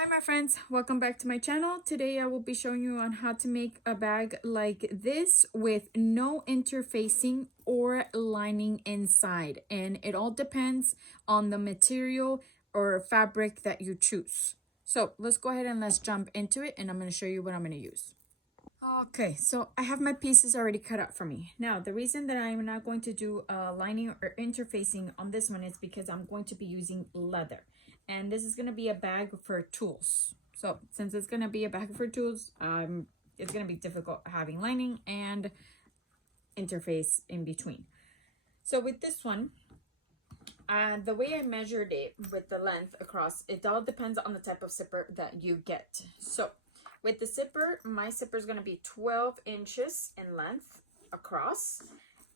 Hi my friends, welcome back to my channel. Today I will be showing you on how to make a bag like this with no interfacing or lining inside, and it all depends on the material or fabric that you choose. So let's go ahead and let's jump into it, and I'm going to show you what I'm going to use. Okay, so I have my pieces already cut out for me. Now, the reason that I'm not going to do lining or interfacing on this one is because I'm going to be using leather. And this is going to be a bag for tools. So since it's going to be a bag for tools, it's going to be difficult having lining and interface in between. So with this one, the way I measured it with the length across, it all depends on the type of zipper that you get. So with the zipper, my zipper is going to be 12 inches in length across.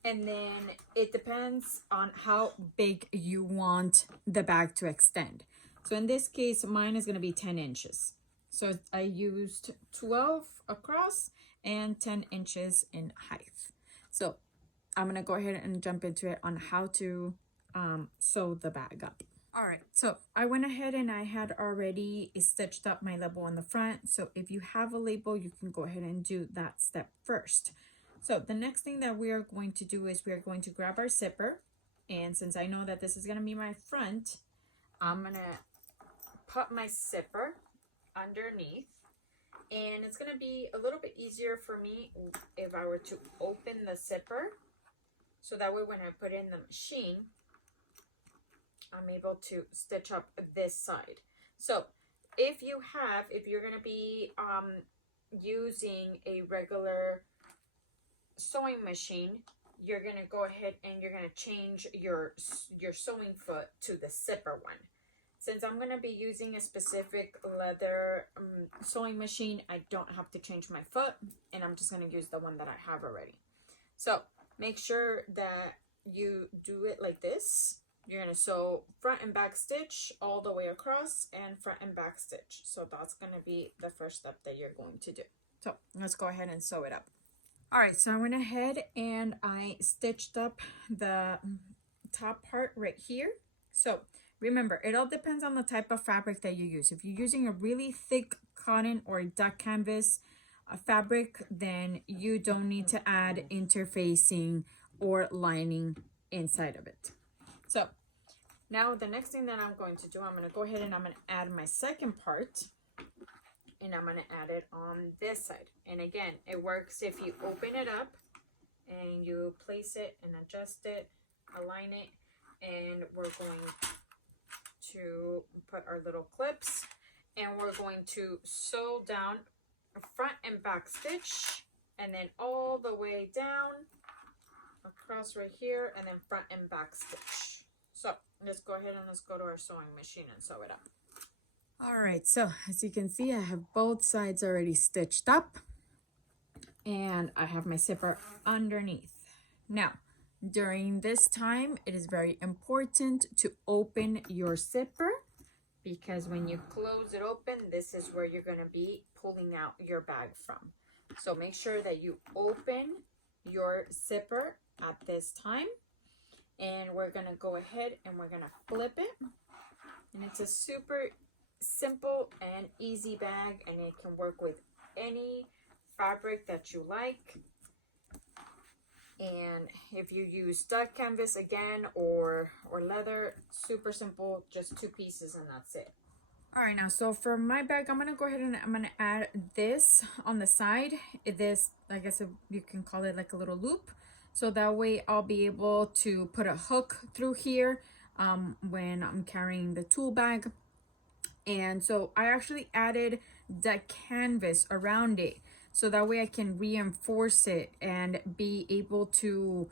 And then it depends on how big you want the bag to extend. So in this case, mine is going to be 10 inches. So I used 12 across and 10 inches in height. So I'm going to go ahead and jump into it on how to sew the bag up. All right, so I went ahead and I had already stitched up my label on the front. So if you have a label, you can go ahead and do that step first. So the next thing that we are going to do is we are going to grab our zipper. And since I know that this is going to be my front, I'm going to put my zipper underneath. And it's going to be a little bit easier for me if I were to open the zipper. So that way when I put in the machine, I'm able to stitch up this side. So if you're going to be using a regular sewing machine, you're going to go ahead and you're going to change your sewing foot to the zipper one. Since I'm going to be using a specific leather sewing machine, I don't have to change my foot, and I'm just going to use the one that I have already. So make sure that you do it like this. You're going to sew front and back stitch all the way across and front and back stitch. So that's going to be the first step that you're going to do. So let's go ahead and sew it up. All right, so I went ahead and I stitched up the top part right here. So remember, it all depends on the type of fabric that you use. If you're using a really thick cotton or duck canvas fabric, then you don't need to add interfacing or lining inside of it. So now the next thing that I'm going to do, I'm going to go ahead and I'm going to add my second part, and I'm going to add it on this side. And again, it works if you open it up and you place it and adjust it, align it, and we're going to put our little clips, and we're going to sew down a front and back stitch, and then all the way down across right here, and then front and back stitch. So let's go ahead and let's go to our sewing machine and sew it up. All right, so as you can see, I have both sides already stitched up, and I have my zipper underneath. Now, during this time, it is very important to open your zipper, because when you close it open, this is where you're going to be pulling out your bag from. So make sure that you open your zipper at this time, and we're going to go ahead and we're going to flip it. And it's a super simple and easy bag, and it can work with any fabric that you like. And if you use duck canvas again or leather, super simple, just 2 pieces and that's it. All right, now so for my bag, I'm gonna go ahead and I'm gonna add this on the side. This, I guess you can call it like a little loop, so that way I'll be able to put a hook through here when I'm carrying the tool bag. And so I actually added the canvas around it, so that way I can reinforce it and be able to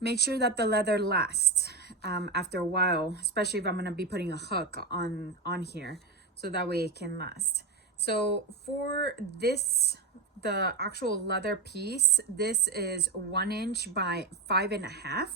make sure that the leather lasts after a while, especially if I'm going to be putting a hook on here, so that way it can last. So for this, the actual leather piece, this is 1 inch by 5.5.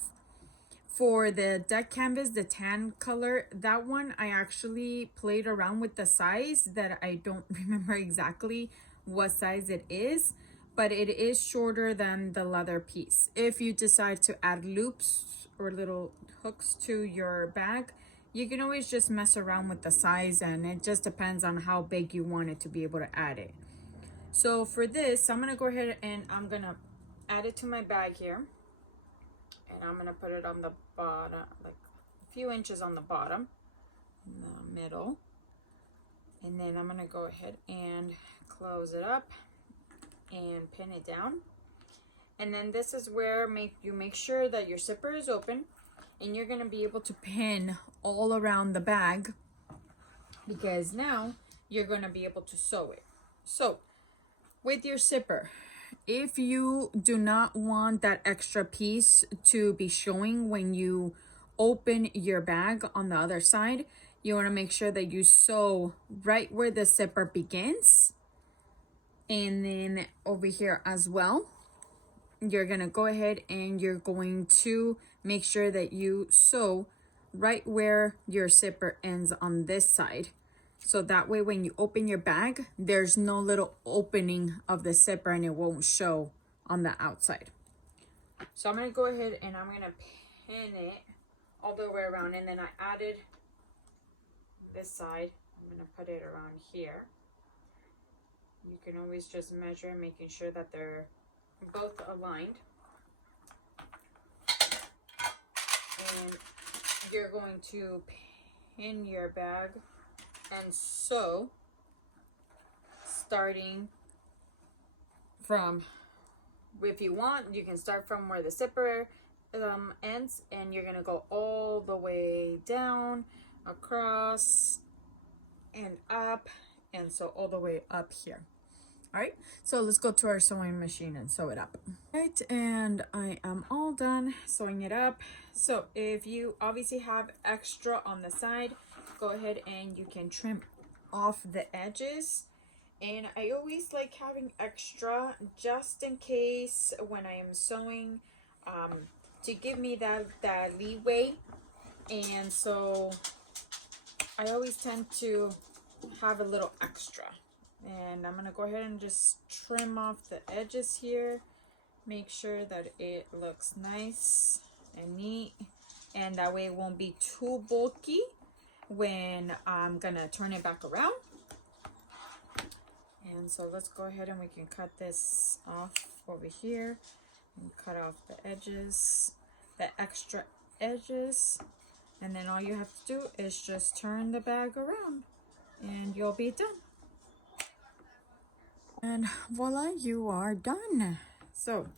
For the duck canvas, the tan color, that one I actually played around with the size that I don't remember exactly what size it is, but it is shorter than the leather piece. If you decide to add loops or little hooks to your bag, You can always just mess around with the size, and it just depends on how big you want it to be able to add it. So for this, I'm gonna go ahead and I'm gonna add it to my bag here, and I'm gonna put it on the bottom, like a few inches on the bottom, in the middle, and then I'm gonna go ahead and close it up and pin it down. And then this is where you make sure that your zipper is open, and you're gonna be able to pin all around the bag, because now you're gonna be able to sew it. So with your zipper, if you do not want that extra piece to be showing when you open your bag on the other side, you want to make sure that you sew right where the zipper begins, and then over here as well. You're gonna go ahead and you're going to make sure that you sew right where your zipper ends on this side. So that way when you open your bag, there's no little opening of the zipper and it won't show on the outside. So I'm gonna go ahead and I'm gonna pin it all the way around, and then I added this side. I'm gonna put it around here. You can always just measure, making sure that they're both aligned. And you're going to pin your bag and sew, starting from, if you want, you can start from where the zipper ends, and you're gonna go all the way down, across, and up, and so all the way up here. All right, so let's go to our sewing machine and sew it up. All right, and I am all done sewing it up. So if you obviously have extra on the side, go ahead and you can trim off the edges. And I always like having extra just in case when I am sewing, to give me that leeway. And so I always tend to have a little extra. And I'm gonna go ahead and just trim off the edges here, make sure that it looks nice and neat, and that way it won't be too bulky when I'm gonna turn it back around. And so let's go ahead and we can cut this off over here and cut off the edges, the extra edges, and then all you have to do is just turn the bag around and you'll be done. And voila, you are done. So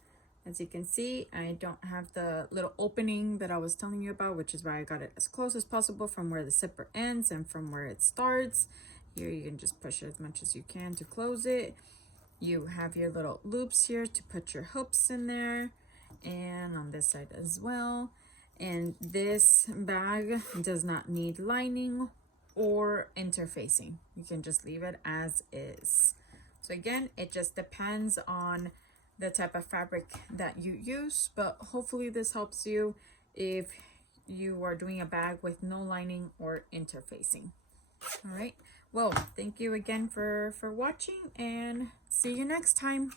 as you can see, I don't have the little opening that I was telling you about, which is why I got it as close as possible from where the zipper ends and from where it starts. Here you can just push it as much as you can to close it. You have your little loops here to put your hoops in there, and on this side as well. And this bag does not need lining or interfacing. You can just leave it as is. So again, it just depends on the type of fabric that you use, but hopefully this helps you if you are doing a bag with no lining or interfacing. All right, well, thank you again for watching, and see you next time.